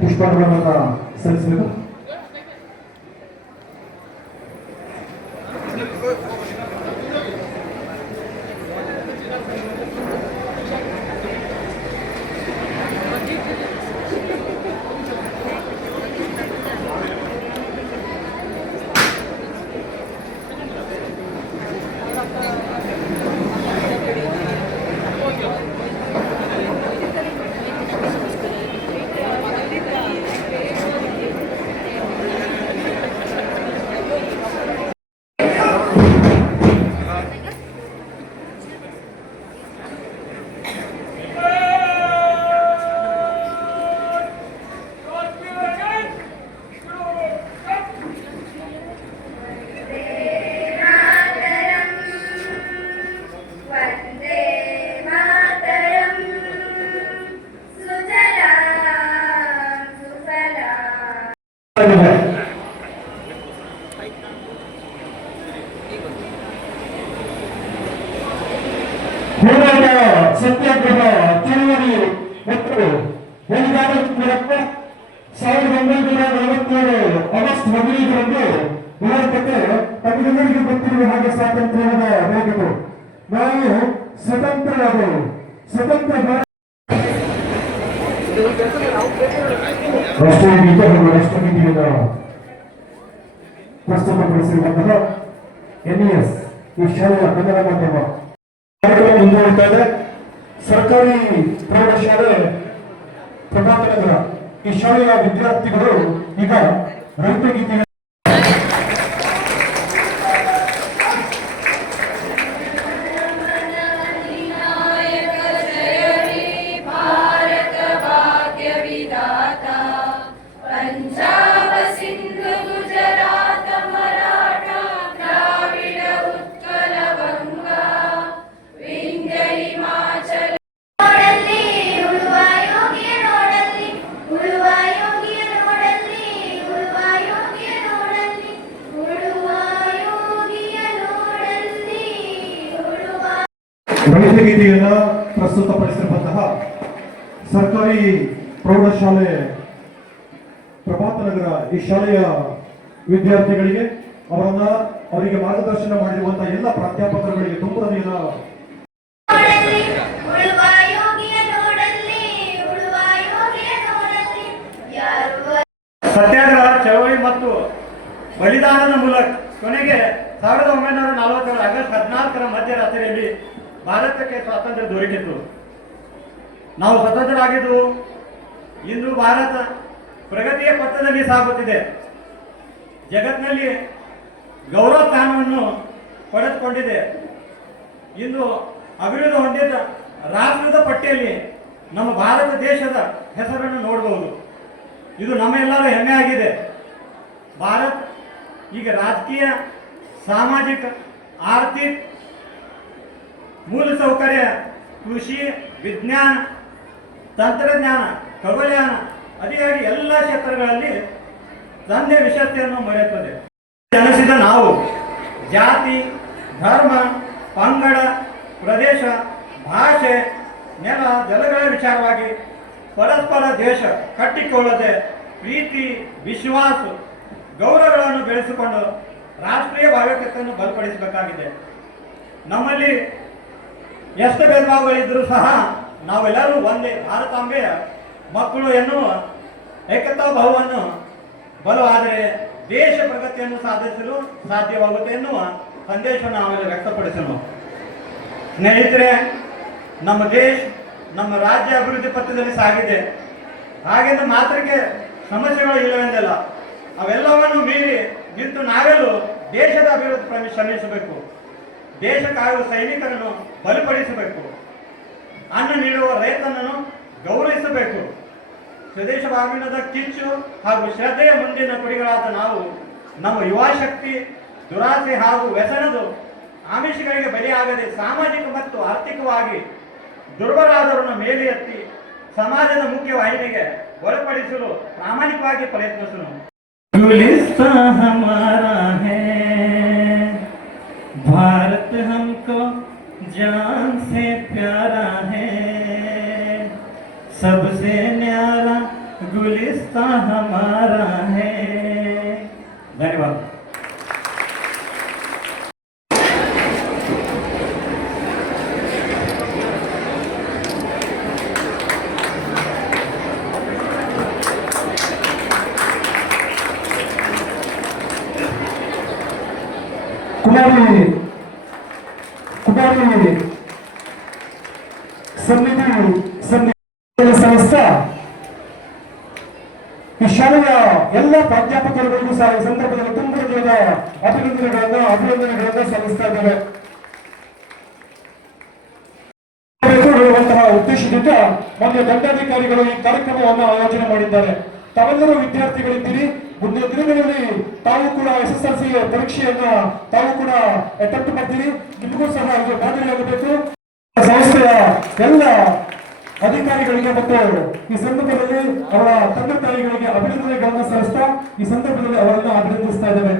ಪುಷ್ಪಗಳನ್ನು ಸಲ್ಲಿಸಬೇಕು. ಹೋರಾಟ ಸತ್ಯಾಗ್ರಹ ಚಳವಳಿ ಮತ್ತು ಬಲಿದಾನಕ್ಕೆ 1947 ಆಗಸ್ಟ್ 15ರಂದು ಭಾರತಕ್ಕೆ ತಮಗೆಲ್ಲರಿಗೂ ಗೊತ್ತಿರುವ ಹಾಗೆ ಸ್ವಾತಂತ್ರ್ಯದ ಬೇಕು. ನಾವು ಸ್ವತಂತ್ರರಾದವು. ಸ್ವತಂತ್ರ ರಾಷ್ಟ್ರೀಯ ಗೀತೆ ಹಾಗೂ ರಾಷ್ಟ್ರಗೀತೆಯನ್ನು ಪ್ರಸ್ತುತಪಡಿಸಿರುವಂತಹ NES ಈ ಶಾಲೆಯ ಕನ್ನಡ ಮಾಧ್ಯಮ ಕಾರ್ಯಕ್ರಮ ಮುಂದುವರಿತಾ ಇದೆ. ಸರ್ಕಾರಿ ಪ್ರೌಢಶಾಲೆ ಪ್ರಭಾತನಗರ ಈ ಶಾಲೆಯ ವಿದ್ಯಾರ್ಥಿಗಳು ಈಗ ರೈತಗೀತೆ ರೈತಗೀತೆಯನ್ನ ಪ್ರಸ್ತುತಪಡಿಸಿರುವಂತಹ ಸರ್ಕಾರಿ ಪ್ರೌಢಶಾಲೆ ಪ್ರಭಾತನಗರ ಈ ಶಾಲೆಯ ವಿದ್ಯಾರ್ಥಿಗಳಿಗೆ ಅವರಿಗೆ ಮಾರ್ಗದರ್ಶನ ಮಾಡಿರುವಂತಹ ಎಲ್ಲ ಪ್ರಾಧ್ಯಾಪಕರುಗಳಿಗೆ ತುಂಬುವುದಿಲ್ಲ. ಸತ್ಯಾಗ್ರಹ ಚಳವಳಿ ಮತ್ತು ಬಲಿದಾನದ ಮೂಲಕ ಕೊನೆಗೆ 1947 ಆಗಸ್ಟ್ 14ರ ಮಧ್ಯರಾತ್ರಿಯಲ್ಲಿ ಭಾರತಕ್ಕೆ ಸ್ವಾತಂತ್ರ್ಯ ದೊರಕಿತು. ನಾವು ಸ್ವತಂತ್ರರಾಗಿದ್ದು ಇಂದು ಭಾರತ ಪ್ರಗತಿಯ ಪಥದಲ್ಲಿ ಸಾಗುತ್ತಿದೆ. ಜಗತ್ತಿನಲ್ಲಿ ಗೌರವ ಸ್ಥಾನವನ್ನು ಪಡೆದುಕೊಂಡಿದೆ. ಇಂದು ಅಭಿವೃದ್ಧಿ ಹೊಂದಿದ ರಾಷ್ಟ್ರದ ಪಟ್ಟಿಯಲ್ಲಿ ನಮ್ಮ ಭಾರತ ದೇಶದ ಹೆಸರನ್ನು ನೋಡಬಹುದು. ಇದು ನಮ್ಮೆಲ್ಲರ ಹೆಮ್ಮೆ ಆಗಿದೆ. ಭಾರತ ಈಗ ರಾಜಕೀಯ, ಸಾಮಾಜಿಕ, ಆರ್ಥಿಕ, ಮೂಲಸೌಕರ್ಯ, ಕೃಷಿ, ವಿಜ್ಞಾನ, ತಂತ್ರಜ್ಞಾನ, ಖಗೋಳಯಾನ ಅದಿಯಾಗಿ ಎಲ್ಲ ಕ್ಷೇತ್ರಗಳಲ್ಲಿ ತಂದೆ ವಿಶೇಷತೆಯನ್ನು ಮೆರೆಯುತ್ತದೆ. ಜನಿಸಿದ ನಾವು ಜಾತಿ, ಧರ್ಮ, ಪಂಗಡ, ಪ್ರದೇಶ, ಭಾಷೆ, ನೆಲ, ಜಲಗಳ ವಿಚಾರವಾಗಿ ಪರಸ್ಪರ ದೇಶ ಕಟ್ಟಿಕೊಳ್ಳದೆ ಪ್ರೀತಿ, ವಿಶ್ವಾಸ, ಗೌರವಗಳನ್ನು ಬೆಳೆಸಿಕೊಂಡು ರಾಷ್ಟ್ರೀಯ ಭಾವೈಕ್ಯತೆಯನ್ನು ಬಲಪಡಿಸಬೇಕಾಗಿದೆ. ನಮ್ಮಲ್ಲಿ ಎಷ್ಟು ಭೇದಭಾವಗಳಿದ್ದರೂ ಸಹ ನಾವೆಲ್ಲರೂ ಒಂದೇ ಭಾರತಾಂಬೆಯ ಮಕ್ಕಳು ಎನ್ನುವ ಏಕತಾ ಭಾವವನ್ನು ಬಲವಾದರೆ ದೇಶ ಪ್ರಗತಿಯನ್ನು ಸಾಧಿಸಲು ಸಾಧ್ಯವಾಗುತ್ತೆ ಎನ್ನುವ ಸಂದೇಶವನ್ನು ನಾವೆಲ್ಲ ವ್ಯಕ್ತಪಡಿಸೋಣ. ಸ್ನೇಹಿತರೆ, ನಮ್ಮ ದೇಶ, ನಮ್ಮ ರಾಜ್ಯ ಅಭಿವೃದ್ಧಿ ಪಥದಲ್ಲಿ ಸಾಗಿದೆ. ಹಾಗೆಂದು ಮಾತ್ರಕ್ಕೆ ಸಮಸ್ಯೆಗಳು ಇಲ್ಲವೆಂದಲ್ಲ, ಅವೆಲ್ಲವನ್ನು ಮೀರಿ ನಿಂತು ನಾವೆಲ್ಲೂ ದೇಶದ ಅಭಿವೃದ್ಧಿ ಶ್ರಮಿಸಬೇಕು. ದೇಶ ಕಾಯುವ ಸೈನಿಕರನ್ನು ಬಲಪಡಿಸಬೇಕು. ಅನ್ನ ನೀಡುವ ರೈತನನ್ನು ಗೌರವಿಸಬೇಕು. ಸ್ವದೇಶ ಭಾವನದ ಕಿಚ್ಚು ಹಾಗೂ ಶ್ರದ್ಧೆಯ ಮುಂದಿನ ಕುಡಿಗಳಾದ ನಾವು ನಮ್ಮ ಯುವಶಕ್ತಿ ದುರಾಸೆ ಹಾಗೂ ವ್ಯಸನದ ಆಮಿಷಗಳಿಗೆ ಬಲಿಯಾಗದೆ ಸಾಮಾಜಿಕ ಮತ್ತು ಆರ್ಥಿಕವಾಗಿ ದುರ್ಬಲರಾದವರನ್ನು ಮೇಲೆ ಎತ್ತಿ ಸಮಾಜದ ಮುಖ್ಯ ವಾಹಿನಿಗೆ ಒಳಪಡಿಸಲು ಪ್ರಾಮಾಣಿಕವಾಗಿ ಪ್ರಯತ್ನಿಸಲು गुलिस्तां हमारा है, भारत हमको जान से प्यारा है, सबसे न्यारा गुलिस्तां हमारा है। धन्यवाद। ಕುಮಾರಿ ಸಮಿತಿ ಸಂಸ್ಥೆ ಈ ಶಾಲೆಯ ಎಲ್ಲ ಪ್ರಾಧ್ಯಾಪಕರುಗಳಿಗೂ ಸಹ ಈ ಸಂದರ್ಭದಲ್ಲಿ ತುಂಬ ಹೃದಯದ ಅಭಿನಂದನೆಗಳನ್ನು ಸಲ್ಲಿಸ್ತಾ ಇದ್ದೇವೆ. ಹೇಳುವಂತಹ ಉದ್ದೇಶದಿಂದ ಮಾನ್ಯ ದಂಡಾಧಿಕಾರಿಗಳು ಈ ಕಾರ್ಯಕ್ರಮವನ್ನು ಆಯೋಜನೆ ಮಾಡಿದ್ದಾರೆ. ತಾವೆಲ್ಲರೂ ವಿದ್ಯಾರ್ಥಿಗಳಿದ್ದೀರಿ. ಮುಂದಿನ ದಿನಗಳಲ್ಲಿ ತಾವು ಕೂಡ SSLC ಪರೀಕ್ಷೆಯನ್ನ ತಾವು ಕೂಡ ಅಟೆಂಪ್ಟ್ ಮಾಡ್ತೀರಿ. ನಿಮಗೂ ಸಹ ಇದು ಮಾದರಿಯಾಗಬೇಕು. ಸಂಸ್ಥೆಯ ಎಲ್ಲ ಅಧಿಕಾರಿಗಳಿಗೆ ಮತ್ತು ಈ ಸಂದರ್ಭದಲ್ಲಿ ಅವರ ತಂದೆ ತಾಯಿಗಳಿಗೆ ಅಭಿನಂದನೆಗಳನ್ನು ಸಲ್ಲಿಸ್ತಾ ಈ ಸಂದರ್ಭದಲ್ಲಿ ಅವರನ್ನು ಅಭಿನಂದಿಸ್ತಾ ಇದ್ದೇವೆ.